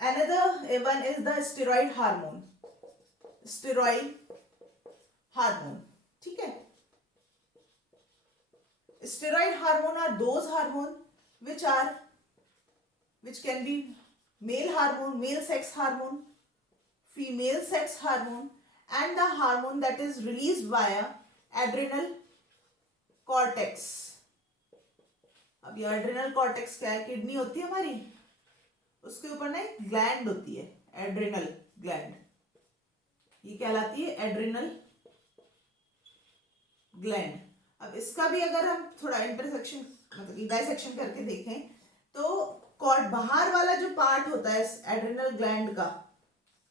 Another one is the steroid hormone. Steroid hormone. ठीक है. Steroid hormone are those hormone which can be male hormone, male sex hormone, female sex hormone, and the hormone that is released via adrenal cortex. अब ये adrenal cortex क्या है? Kidney होती है हमारी, उसके ऊपर ना एक ग्लैंड होती है, एड्रिनल ग्लैंड. ये कहलाती है एड्रिनल ग्लैंड. अब इसका भी अगर हम थोड़ा इंटरसेक्शन मतलब डाइसेक्शन करके देखें तो बाहर वाला जो पार्ट होता है इस एड्रिनल ग्लैंड का,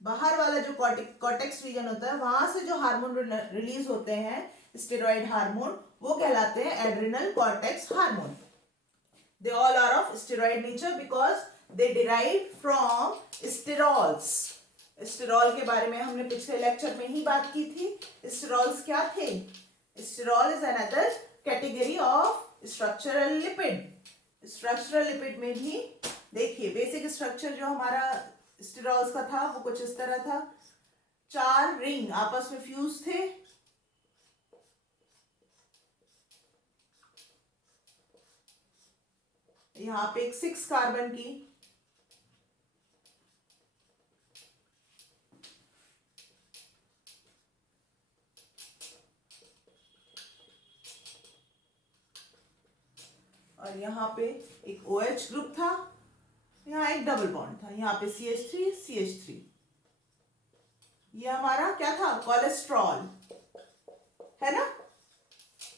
बाहर वाला जो कॉर्टेक्स रीजन होता है, वहां से जो हार्मोन रिलीज होते हैं स्टेरॉइड हार्मोन, वो कहलाते हैं adrenal cortex hormone. They all are of steroid nature because they derive from sterols. Sterol के बारे में हमने पिछले लेक्चर में ही बात की थी. स्टेरॉल्स क्या थे? Sterol is another category of structural lipid. Structural lipid में भी देखिए बेसिक स्ट्रक्चर जो हमारा स्टेरॉल्स का था वो कुछ इस तरह था. 4 रिंग आपस में फ्यूज थे. यहां पे एक 6 कार्बन की और यहाँ पे एक OH ग्रुप था. यहाँ एक डबल बॉन्ड था. यहाँ पे CH3 CH3. ये हमारा क्या था? कोलेस्ट्रॉल है ना.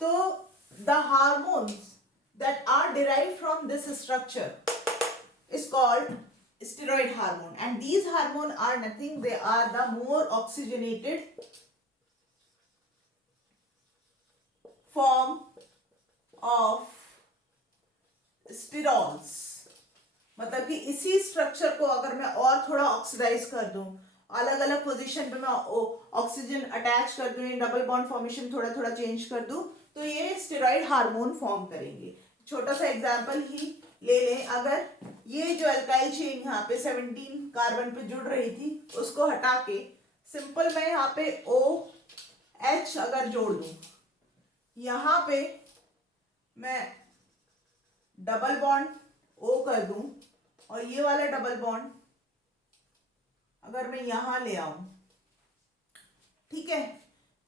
तो the hormones that are derived from this structure is called steroid hormone, and these hormone are nothing, they are the more oxygenated form of sterols. मतलब कि इसी स्ट्रक्चर को अगर मैं और थोड़ा ऑक्सीडाइज कर दूं, अलग अलग पोजीशन पे मैं ऑक्सीजन अटैच कर दूं, डबल बॉन्ड फॉर्मेशन थोड़ा थोड़ा चेंज कर दूं, तो ये स्टेरॉइड हार्मोन फॉर्म करेंगे. छोटा सा एग्जांपल ही ले लें. अगर ये जो अल्काइल चेन यहाँ पे 17 कार्बन पे जुड़ रही थी, उसको हटा के सिंपल मैं यहाँ पे OH अगर जोड़ दूं, यहाँ पे मैं डबल बॉन्ड O कर दूं और ये वाला डबल बॉन्ड अगर मैं यहां ले आऊं, ठीक है,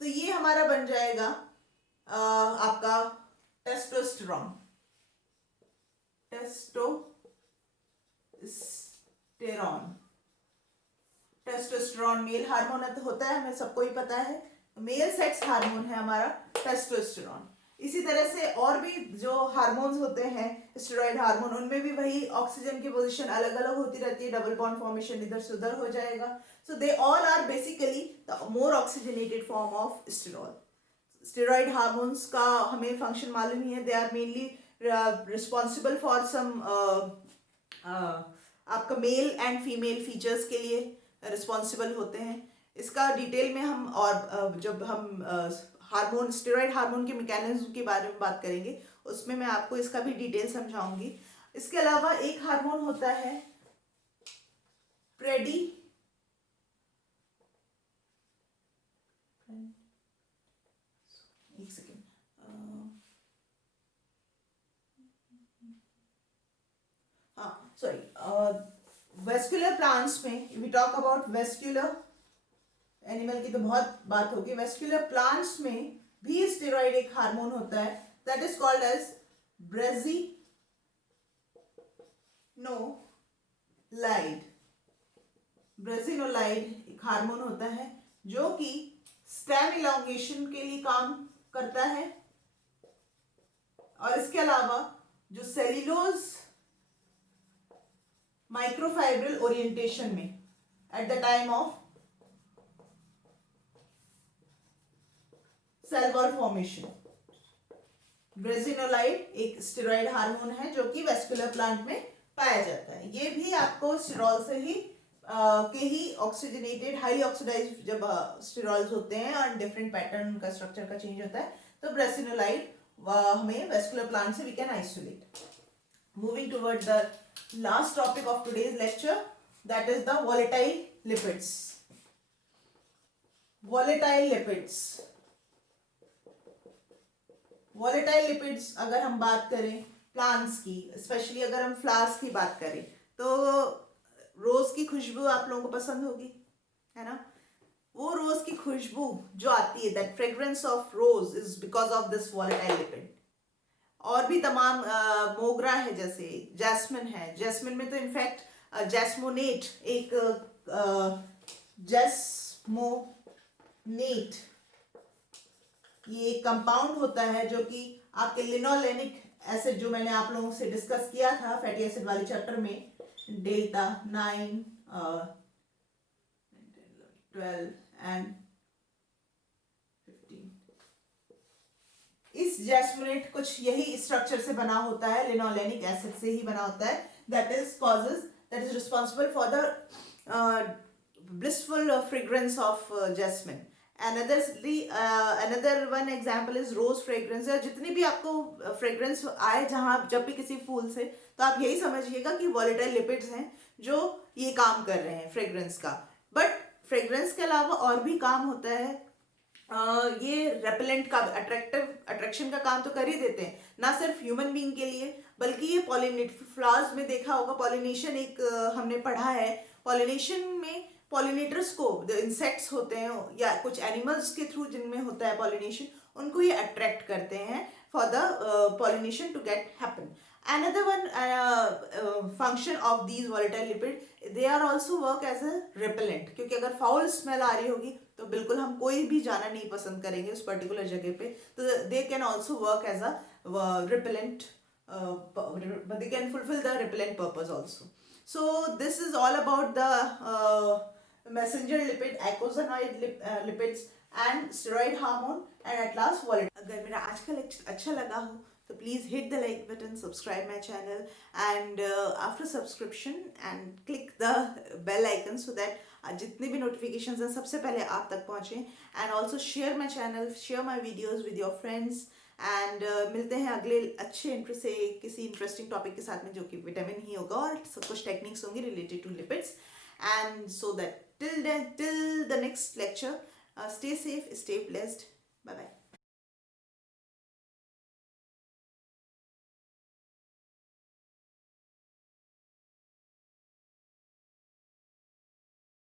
तो ये हमारा बन जाएगा आपका टेस्टोस्टेरोन. टेस्टोस्टेरोन मेल हार्मोन होता है, हमें सबको ही पता है. मेल सेक्स हार्मोन है हमारा टेस्टोस्टेरोन. इसी तरह से और भी जो हार्मोन्स होते हैं स्टेरॉइड हार्मोन, उनमें भी वही ऑक्सीजन की पोजीशन अलग अलग होती रहती है, डबल बॉन्ड फॉर्मेशन इधर से उधर हो जाएगा. So they all are basically the more oxygenated form of sterol. Steroid hormones का हमें फंक्शन मालूम ही है. They are mainly responsible for some आपका मेल एंड फीमेल फीचर्स के लिए रिस्पॉन्सिबल होते हैं. इसका डिटेल में हम और जब हम हार्मोन स्टेरॉइड हार्मोन के मैकेनिज्म के बारे में बात करेंगे उसमें मैं आपको इसका भी डिटेल समझाऊंगी. इसके अलावा एक हार्मोन होता है प्रेडी एक सेकेंड वेस्कुलर प्लांट्स में we talk about vascular animal की तो बहुत बात होगी. वेस्कुलर प्लांट्स में भी स्टेरॉइड एक हार्मोन होता है दैट इज कॉल्ड एज ब्रेजिनोलाइड. ब्रेजिनोलाइड एक हार्मोन होता है जो कि स्टेम इलॉन्गेशन के लिए काम करता है. और इसके अलावा जो सेल्यूलोज माइक्रोफाइब्रिल ओरिएंटेशन में at the time of cell wall formation, brassinolide एक स्टेरॉइड हार्मोन है जो कि वेस्कुलर प्लांट में पाया जाता है. ये भी आपको स्टेरॉल से ही के ही ऑक्सीजनेटेड हाईली ऑक्सीडाइज्ड जब स्टेरॉल्स होते हैं और डिफरेंट पैटर्न का स्ट्रक्चर का चेंज होता है, तो ब्रेजिनोलाइड हमें वेस्कुलर प्लांट से we can isolate. Moving toward the last topic of today's lecture, that is the volatile lipids. volatile lipids volatile lipids अगर हम बात करें प्लांट्स की, स्पेशली अगर हम फ्लावर्स की बात करें, तो रोज की खुशबू आप लोगों को पसंद होगी, है ना? वो रोज की खुशबू जो आती है, that fragrance of rose is because of this volatile lipid. और भी तमाम मोगरा है, जैसे जैस्मिन है. जैस्मिन में तो इनफैक्ट जैस्मोनेट, एक जैस्मोनेट ये एक कंपाउंड होता है जो कि आपके लिनोलेनिक एसिड, जो मैंने आप लोगों से डिस्कस किया था फैटी एसिड वाले चैप्टर में, डेल्टा 9, 12 एंड 15. इस जैस्मिनेट कुछ यही स्ट्रक्चर से बना होता है, लिनोलेनिक एसिड से ही बना होता है. That is responsible for the blissful fragrance of jasmine. Another one example is rose fragrance. जितनी भी आपको fragrance आए जहाँ जब भी किसी फूल से, तो आप यही समझिएगा कि volatile lipids हैं जो ये काम कर रहे हैं fragrance का. बट fragrance के अलावा और भी काम होता है. ये रेपेलेंट का, अट्रैक्शन का काम तो कर ही देते हैं, ना सिर्फ ह्यूमन बीइंग के लिए, बल्कि ये पॉलिनेट फ्लावर्स में देखा होगा, पॉलिनेशन एक हमने पढ़ा है. पॉलिनेशन में पॉलिनेटर्स को, जो इंसेक्ट्स होते हैं या कुछ एनिमल्स के थ्रू जिनमें होता है पॉलिनेशन, उनको ये अट्रैक्ट करते हैं for the pollination to get happen. Another one function of these volatile lipid, they are also work as a repellent. क्योंकि अगर फाउल स्मेल आ रही होगी तो बिल्कुल हम कोई भी जाना नहीं पसंद करेंगे उस पर्टिकुलर जगह पे. तो they can also work as a repellent, they can fulfill the repellent purpose also. So this is all about the messenger lipid, eicosanoid lipids and steroid hormone, and at last volatile. अगर मेरा आज का lecture अच्छा लगा हो तो please hit the like button, subscribe my channel, and after subscription and click the bell icon so that जितने भी notifications हैं सबसे पहले आप तक पहुँचें. And also share my channel, share my videos with your friends, and मिलते हैं अगले अच्छे से किसी इंटरेस्टिंग टॉपिक के साथ में, जो कि विटामिन ही होगा और सब कुछ टेक्निक्स होंगी related to lipids. And so that till the next lecture, stay safe, stay blessed. Bye bye.